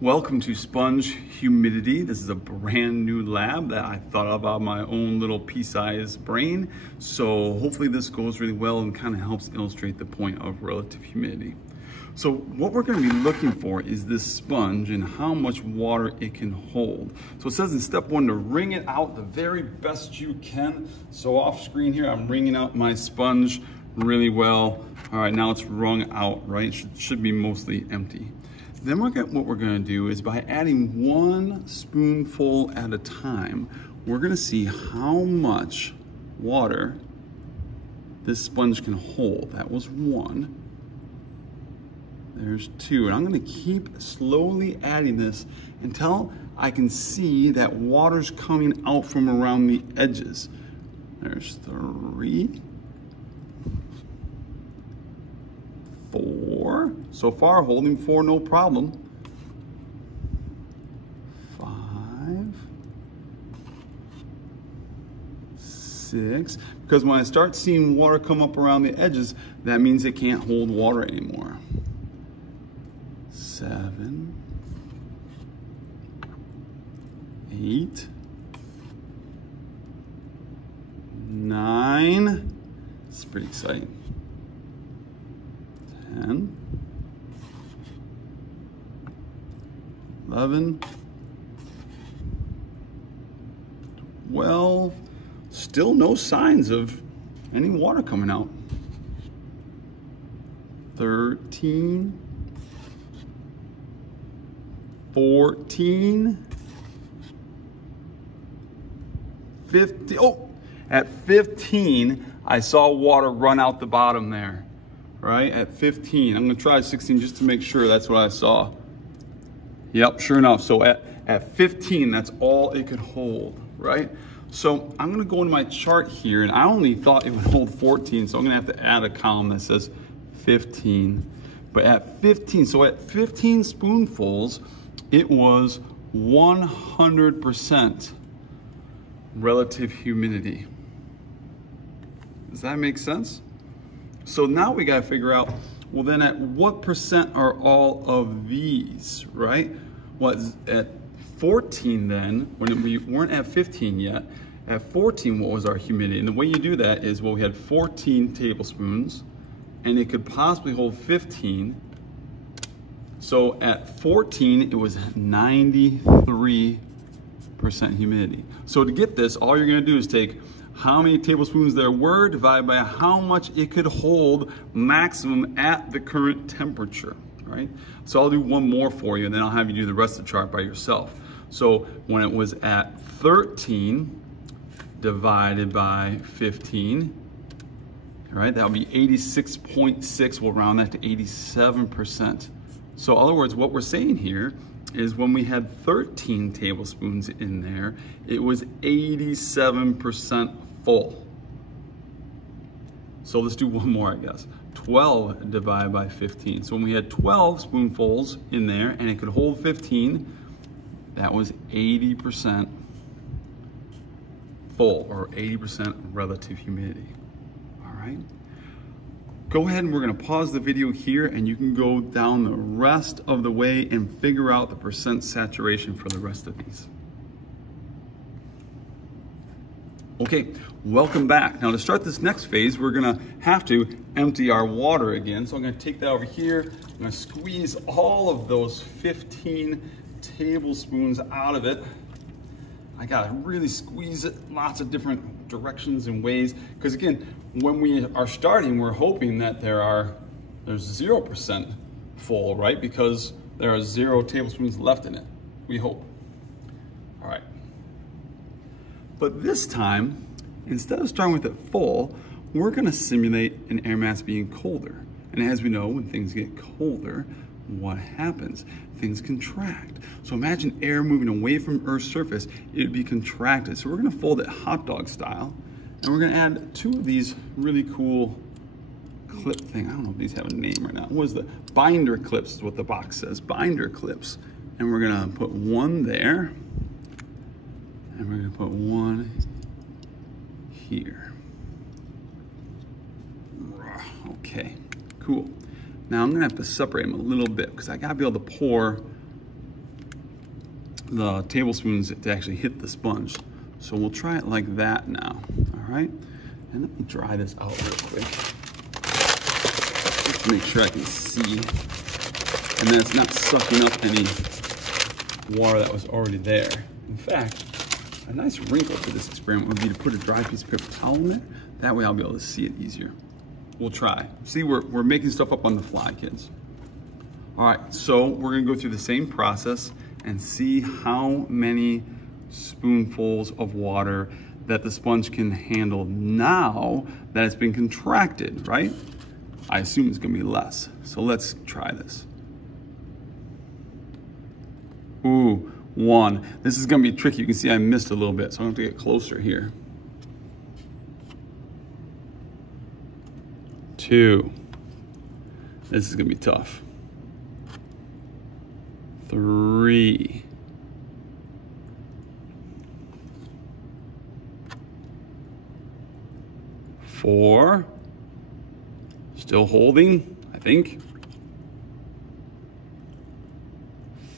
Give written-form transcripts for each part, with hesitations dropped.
Welcome to Sponge Humidity. This is a brand new lab that I thought about my own little pea-sized brain. So hopefully this goes really well and kind of helps illustrate the point of relative humidity. So what we're going to be looking for is this sponge and how much water it can hold. So it says in step one to wring it out the very best you can. So off screen here, I'm wringing out my sponge really well. All right, now it's wrung out, right? It should be mostly empty. Then what we're gonna do is by adding one spoonful at a time, we're gonna see how much water this sponge can hold. That was one. There's two, and I'm gonna keep slowly adding this until I can see that water's coming out from around the edges. There's three. 4. So far, holding 4, no problem. 5. 6. Because when I start seeing water come up around the edges, that means it can't hold water anymore. 7. 8. 9. It's pretty exciting. 10, 11, 12, still no signs of any water coming out. 13, 14, 15, oh, at 15, I saw water run out the bottom there. Right, at 15. I'm gonna try 16 just to make sure that's what I saw. Yep, sure enough. So at 15, that's all it could hold, right? So I'm gonna go into my chart here, and I only thought it would hold 14, so I'm gonna have to add a column that says 15. But at 15, so at 15 spoonfuls, it was 100% relative humidity. Does that make sense? So now we gotta figure out, well then at what percent are all of these, right? What's at 14 then, when we weren't at 15 yet, at 14 what was our humidity? And the way you do that is, well, we had 14 tablespoons and it could possibly hold 15. So at 14, it was 93% humidity. So to get this, all you're gonna do is take how many tablespoons there were divided by how much it could hold maximum at the current temperature, right? So I'll do one more for you and then I'll have you do the rest of the chart by yourself. So when it was at 13 divided by 15, right, that would be 86.6, we'll round that to 87%. So in other words, what we're saying here is when we had 13 tablespoons in there, it was 87% full. So let's do one more, I guess. 12 divided by 15. So when we had 12 spoonfuls in there and it could hold 15, that was 80% full, or 80% relative humidity. All right. Go ahead and we're gonna pause the video here and you can go down the rest of the way and figure out the percent saturation for the rest of these. Okay, welcome back. Now to start this next phase, we're gonna have to empty our water again. So I'm gonna take that over here. I'm gonna squeeze all of those 15 tablespoons out of it. I gotta really squeeze it lots of different directions and ways. Because again, when we are starting, we're hoping that there's 0% full, right? Because there are 0 tablespoons left in it, we hope. All right. But this time, instead of starting with it full, we're gonna simulate an air mass being colder. And as we know, when things get colder, what happens? Things contract. So imagine air moving away from Earth's surface, it would be contracted. So we're gonna fold it hot dog style, and we're gonna add 2 of these really cool clip thing. I don't know if these have a name or not. What is the binder clips is what the box says, binder clips. And we're gonna put one there, and we're gonna put one here. Okay, cool. Now I'm gonna have to separate them a little bit because I gotta be able to pour the tablespoons to actually hit the sponge. So we'll try it like that now, all right? And let me dry this out real quick. Just to make sure I can see. And then it's not sucking up any water that was already there. In fact, a nice wrinkle for this experiment would be to put a dry piece of paper towel in there. That way I'll be able to see it easier. We'll try. See, we're making stuff up on the fly, kids. All right, so we're gonna go through the same process and see how many spoonfuls of water that the sponge can handle now that it's been contracted, right? I assume it's gonna be less. So let's try this. Ooh, 1. This is gonna be tricky. You can see I missed a little bit, so I'm gonna have to get closer here. 2. This is gonna be tough. 3. 4. Still holding, I think.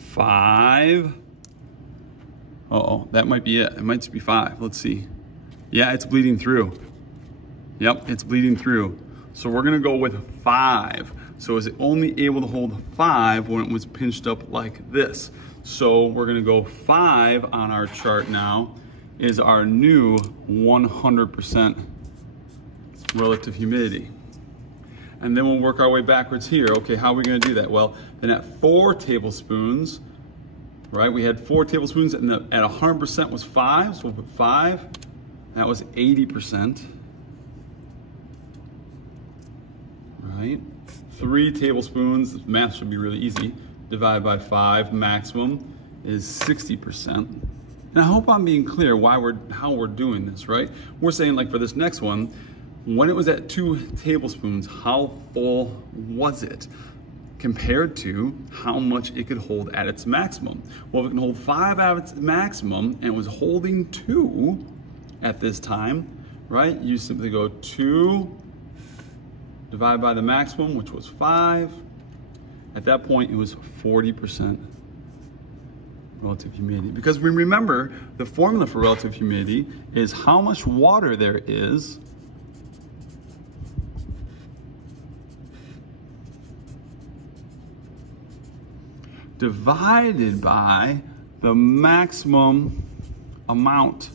5. Uh-oh, that might be it. It might just be 5. Let's see. Yeah, it's bleeding through. Yep, it's bleeding through. So we're gonna go with 5. So is it only able to hold 5 when it was pinched up like this? So we're gonna go 5 on our chart now is our new 100% relative humidity. And then we'll work our way backwards here. Okay, how are we gonna do that? Well, then at 4 tablespoons, right? We had 4 tablespoons and at 100% was 5, so we'll put 5. That was 80%. Right? 3 tablespoons, the math should be really easy, divided by 5, maximum is 60%. And I hope I'm being clear how we're doing this, right? We're saying like for this next one, when it was at 2 tablespoons, how full was it compared to how much it could hold at its maximum? Well, if it can hold 5 at its maximum and it was holding 2 at this time, right? You simply go 2 divided by the maximum, which was 5. At that point, it was 40% relative humidity. Because we remember the formula for relative humidity is how much water there is divided by the maximum amount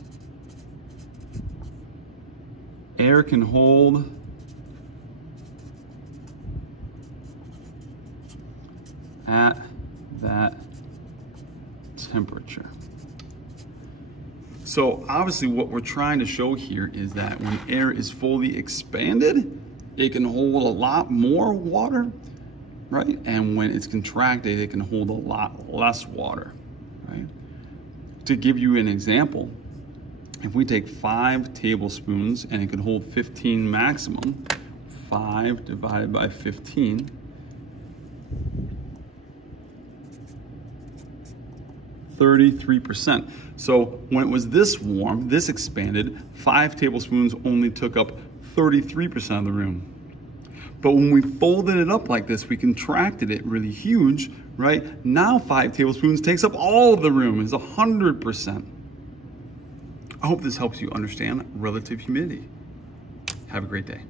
air can hold at that temperature. So obviously what we're trying to show here is that when air is fully expanded, it can hold a lot more water, right? And when it's contracted, it can hold a lot less water, right? To give you an example, if we take 5 tablespoons and it can hold 15 maximum, 5 divided by 15, 33%. So when it was this warm, this expanded, 5 tablespoons only took up 33% of the room. But when we folded it up like this, we contracted it really huge, right? Now 5 tablespoons takes up all of the room, it's 100%. I hope this helps you understand relative humidity. Have a great day.